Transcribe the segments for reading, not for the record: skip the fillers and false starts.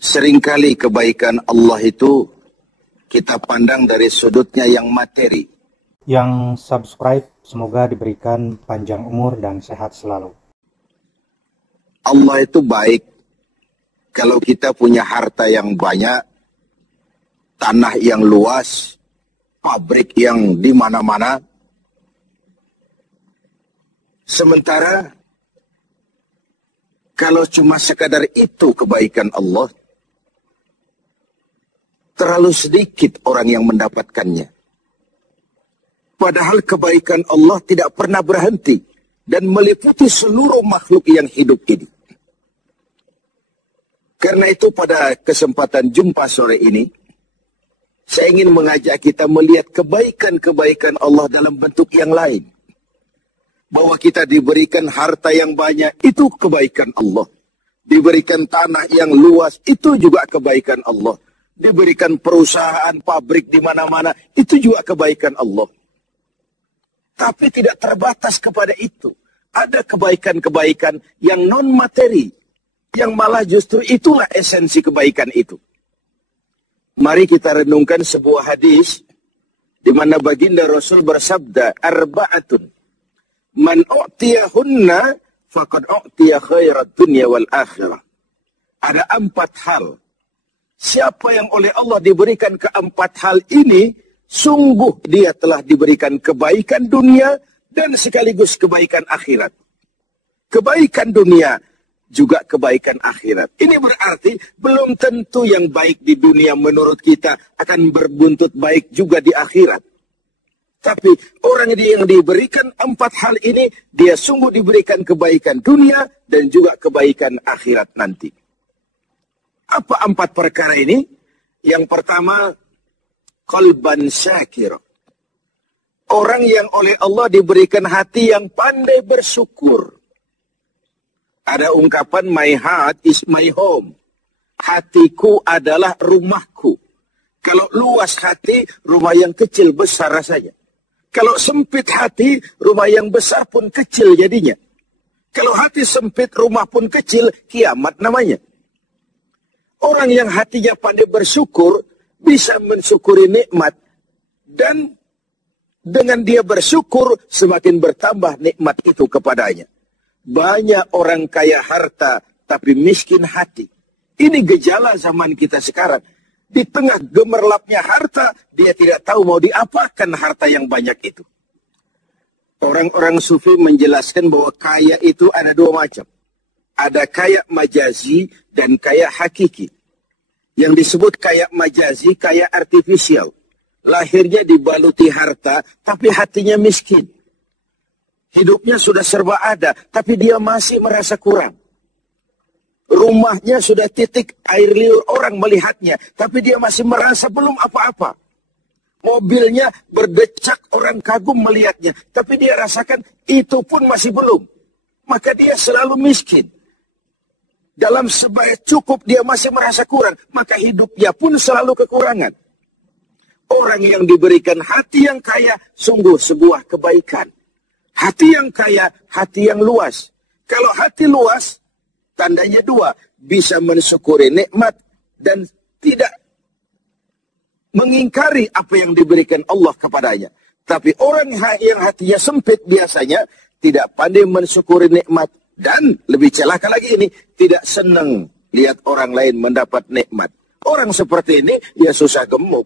Seringkali kebaikan Allah itu kita pandang dari sudutnya yang materi. Yang subscribe semoga diberikan panjang umur dan sehat selalu. Allah itu baik kalau kita punya harta yang banyak, tanah yang luas, pabrik yang di mana-mana. Sementara kalau cuma sekadar itu kebaikan Allah, terlalu sedikit orang yang mendapatkannya. Padahal kebaikan Allah tidak pernah berhenti dan meliputi seluruh makhluk yang hidup ini. Karena itu pada kesempatan jumpa sore ini, saya ingin mengajak kita melihat kebaikan-kebaikan Allah dalam bentuk yang lain. Bahwa kita diberikan harta yang banyak, itu kebaikan Allah. Diberikan tanah yang luas, itu juga kebaikan Allah. Diberikan perusahaan, pabrik di mana-mana, itu juga kebaikan Allah. Tapi tidak terbatas kepada itu. Ada kebaikan-kebaikan yang non-materi, yang malah justru itulah esensi kebaikan itu. Mari kita renungkan sebuah hadis, di mana baginda Rasul bersabda, arba'atun, man u'tiyahunna, faqad u'tiya khairat dunya wal akhirah. Ada 4 hal. Siapa yang oleh Allah diberikan keempat hal ini, sungguh dia telah diberikan kebaikan dunia dan sekaligus kebaikan akhirat. Kebaikan dunia juga kebaikan akhirat. Ini berarti belum tentu yang baik di dunia menurut kita akan berbuntut baik juga di akhirat. Tapi orang yang diberikan 4 hal ini, dia sungguh diberikan kebaikan dunia dan juga kebaikan akhirat nanti. Apa 4 perkara ini? Yang pertama, qalban syakir. Orang yang oleh Allah diberikan hati yang pandai bersyukur. Ada ungkapan, my heart is my home. Hatiku adalah rumahku. Kalau luas hati, rumah yang kecil besar rasanya. Kalau sempit hati, rumah yang besar pun kecil jadinya. Kalau hati sempit, rumah pun kecil, kiamat namanya. Orang yang hatinya pandai bersyukur, bisa mensyukuri nikmat. Dan dengan dia bersyukur, semakin bertambah nikmat itu kepadanya. Banyak orang kaya harta, tapi miskin hati. Ini gejala zaman kita sekarang. Di tengah gemerlapnya harta, dia tidak tahu mau diapakan harta yang banyak itu. Orang-orang sufi menjelaskan bahwa kaya itu ada 2 macam. Ada kaya majazi dan kaya hakiki. Yang disebut kaya majazi, kaya artifisial. Lahirnya dibaluti harta, tapi hatinya miskin. Hidupnya sudah serba ada, tapi dia masih merasa kurang. Rumahnya sudah titik air liur orang melihatnya, tapi dia masih merasa belum apa-apa. Mobilnya berdecak orang kagum melihatnya, tapi dia rasakan itu pun masih belum. Maka dia selalu miskin. Dalam sebaya cukup dia masih merasa kurang, maka hidupnya pun selalu kekurangan. Orang yang diberikan hati yang kaya, sungguh sebuah kebaikan. Hati yang kaya, hati yang luas. Kalau hati luas, tandanya 2, bisa mensyukuri nikmat dan tidak mengingkari apa yang diberikan Allah kepadanya. Tapi orang yang hatinya sempit biasanya tidak pandai mensyukuri nikmat. Dan lebih celaka lagi ini, tidak senang lihat orang lain mendapat nikmat. Orang seperti ini, ya susah gemuk.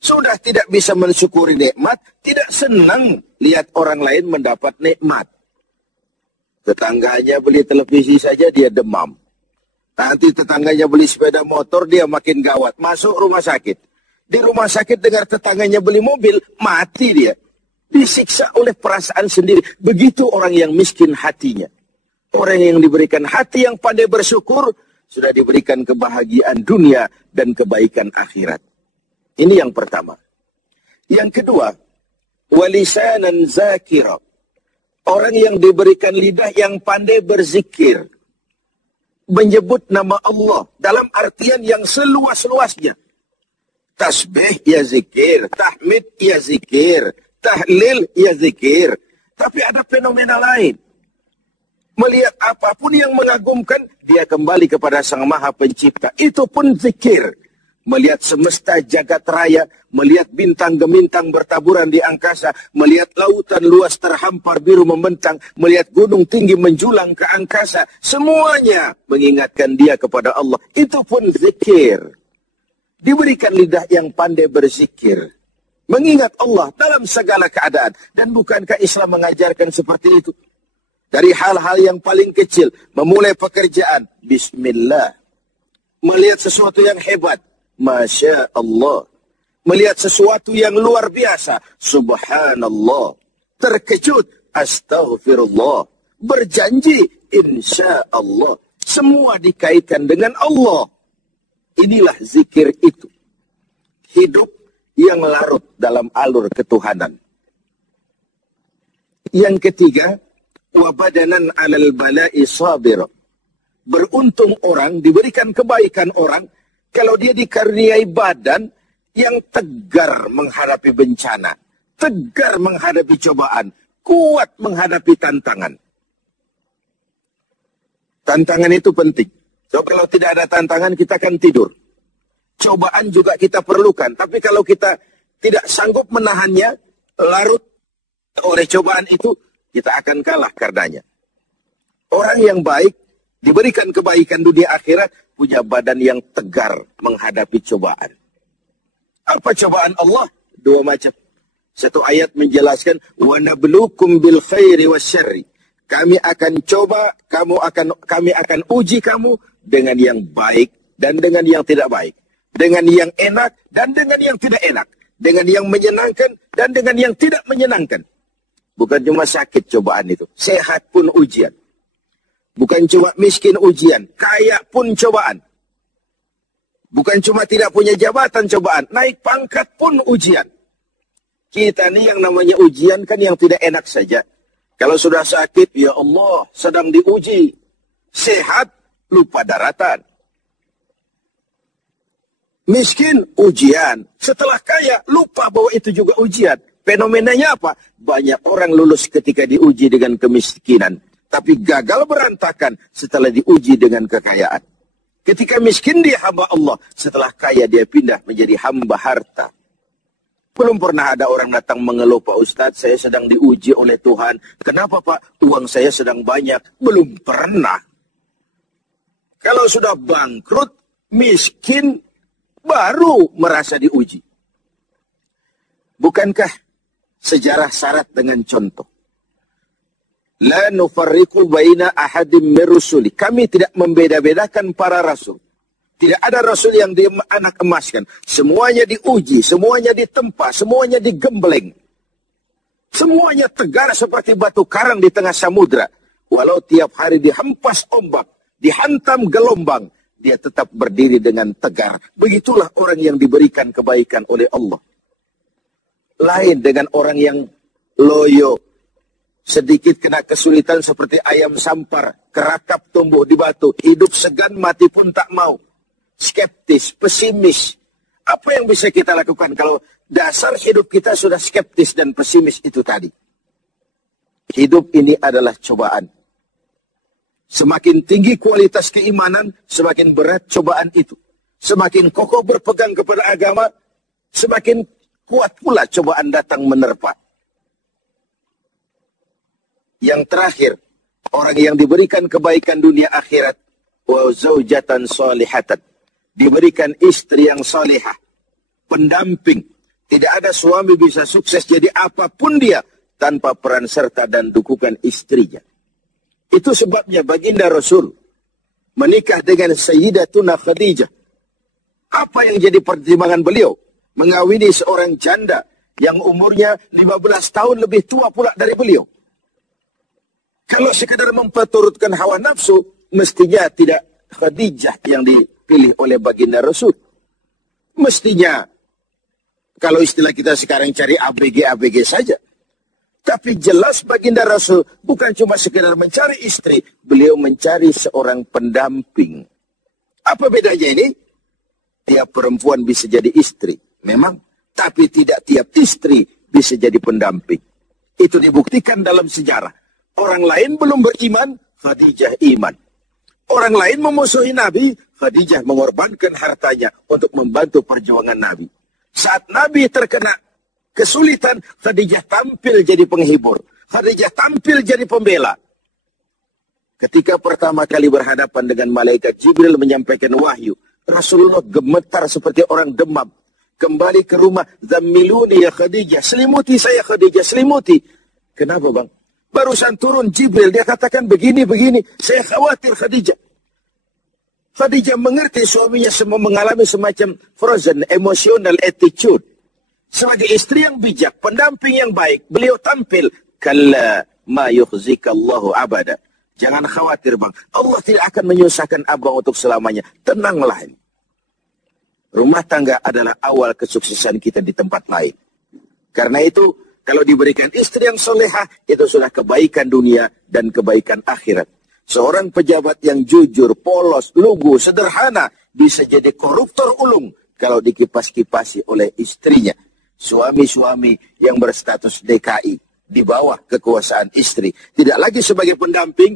Sudah tidak bisa mensyukuri nikmat, tidak senang lihat orang lain mendapat nikmat. Tetangganya beli televisi saja dia demam. Nanti tetangganya beli sepeda motor, dia makin gawat. Masuk rumah sakit. Di rumah sakit dengar tetangganya beli mobil, mati dia. Disiksa oleh perasaan sendiri. Begitu orang yang miskin hatinya. Orang yang diberikan hati yang pandai bersyukur, sudah diberikan kebahagiaan dunia dan kebaikan akhirat. Ini yang pertama. Yang kedua, walisanan zakira. Orang yang diberikan lidah yang pandai berzikir. Menyebut nama Allah dalam artian yang seluas-luasnya. Tasbih ya zikir, tahmid ya zikir, tahlil ya zikir. Tapi ada fenomena lain. melihat apapun yang mengagumkan, dia kembali kepada Sang Maha Pencipta. Itu pun zikir. Melihat semesta jagat raya, melihat bintang gemintang bertaburan di angkasa, melihat lautan luas terhampar biru membentang, melihat gunung tinggi menjulang ke angkasa, semuanya mengingatkan dia kepada Allah. Itu pun zikir. Diberikan lidah yang pandai berzikir, mengingat Allah dalam segala keadaan. Dan bukankah Islam mengajarkan seperti itu? Dari hal-hal yang paling kecil, memulai pekerjaan, bismillah. Melihat sesuatu yang hebat, Masya Allah. Melihat sesuatu yang luar biasa, subhanallah. Terkejut, astaghfirullah. Berjanji, insya Allah. Semua dikaitkan dengan Allah. Inilah zikir itu. Hidup yang larut dalam alur ketuhanan. Yang ketiga, wabadanan alal bala'i sabir. Beruntung orang, diberikan kebaikan orang, kalau dia dikaruniai badan yang tegar menghadapi bencana, tegar menghadapi cobaan, kuat menghadapi tantangan. Tantangan itu penting. So, kalau tidak ada tantangan, kita akan tidur. Cobaan juga kita perlukan. Tapi kalau kita tidak sanggup menahannya, larut oleh cobaan itu, kita akan kalah karenanya. Orang yang baik, diberikan kebaikan dunia akhirat, punya badan yang tegar menghadapi cobaan. Apa cobaan Allah? Dua macam. Satu ayat menjelaskan, وَنَبْلُوكُمْ بِالْخَيْرِ وَالشَّرِّ. Kami akan coba, kami akan uji kamu dengan yang baik dan dengan yang tidak baik. Dengan yang enak dan dengan yang tidak enak. Dengan yang menyenangkan dan dengan yang tidak menyenangkan. Bukan cuma sakit cobaan itu. Sehat pun ujian. Bukan cuma miskin ujian. Kaya pun cobaan. Bukan cuma tidak punya jabatan cobaan. Naik pangkat pun ujian. Kita ni yang namanya ujian kan yang tidak enak saja. Kalau sudah sakit, ya Allah, sedang diuji. Sehat, lupa daratan. Miskin, ujian. Setelah kaya, lupa bahwa itu juga ujian. Fenomenanya apa? Banyak orang lulus ketika diuji dengan kemiskinan. Tapi gagal berantakan setelah diuji dengan kekayaan. Ketika miskin dia hamba Allah. Setelah kaya dia pindah menjadi hamba harta. Belum pernah ada orang datang mengeluh, Pak Ustadz, saya sedang diuji oleh Tuhan. Kenapa Pak? Uang saya sedang banyak. Belum pernah. Kalau sudah bangkrut, miskin, baru merasa diuji. Bukankah sejarah syarat dengan contoh? La nufarriqu baina ahadim min rusuli. Kami tidak membeda-bedakan para rasul. Tidak ada rasul yang dianak emaskan. Semuanya diuji, semuanya ditempa, semuanya digembleng. Semuanya tegar seperti batu karang di tengah samudra. Walau tiap hari dihempas ombak, dihantam gelombang, dia tetap berdiri dengan tegar. Begitulah orang yang diberikan kebaikan oleh Allah. Lain dengan orang yang loyo. Sedikit kena kesulitan seperti ayam sampar, kerakap tumbuh di batu, hidup segan mati pun tak mau. Skeptis, pesimis. Apa yang bisa kita lakukan kalau dasar hidup kita sudah skeptis dan pesimis itu tadi? Hidup ini adalah cobaan. Semakin tinggi kualitas keimanan, semakin berat cobaan itu. Semakin kokoh berpegang kepada agama, semakin kuat pula cobaan datang menerpa. Yang terakhir, orang yang diberikan kebaikan dunia akhirat, wa zaujatan salihatan, diberikan istri yang salihah, pendamping. Tidak ada suami bisa sukses jadi apapun dia tanpa peran serta dan dukungan istrinya. Itu sebabnya baginda Rasul menikah dengan Sayyidatuna Khadijah. Apa yang jadi pertimbangan beliau? Mengawini seorang janda yang umurnya 15 tahun lebih tua pula dari beliau. Kalau sekedar memperturutkan hawa nafsu, mestinya tidak Khadijah yang dipilih oleh baginda Rasul. Mestinya, kalau istilah kita sekarang cari ABG saja. Tapi jelas baginda Rasul bukan cuma sekedar mencari istri, beliau mencari seorang pendamping. Apa bedanya ini? Tiap perempuan bisa jadi istri, memang. Tapi tidak tiap istri bisa jadi pendamping. Itu dibuktikan dalam sejarah. Orang lain belum beriman, Khadijah iman. Orang lain memusuhi Nabi, Khadijah mengorbankan hartanya untuk membantu perjuangan Nabi. Saat Nabi terkena kesulitan, Khadijah tampil jadi penghibur. Khadijah tampil jadi pembela. Ketika pertama kali berhadapan dengan malaikat Jibril menyampaikan wahyu, Rasulullah gemetar seperti orang demam. Kembali ke rumah, zammiluni ya Khadijah, selimuti saya Khadijah, selimuti. Kenapa bang? Barusan turun Jibril, dia katakan begini, saya khawatir Khadijah. Khadijah mengerti suaminya semua mengalami semacam frozen, emotional attitude. Sebagai istri yang bijak, pendamping yang baik, beliau tampil, kalla ma yukhzikallahu abada. Jangan khawatir bang, Allah tidak akan menyusahkan abang untuk selamanya. Tenanglah. Rumah tangga adalah awal kesuksesan kita di tempat lain. Karena itu, kalau diberikan istri yang solehah, itu sudah kebaikan dunia dan kebaikan akhirat. Seorang pejabat yang jujur, polos, lugu, sederhana, bisa jadi koruptor ulung kalau dikipas-kipasi oleh istrinya. Suami-suami yang berstatus DKI, di bawah kekuasaan istri. Tidak lagi sebagai pendamping,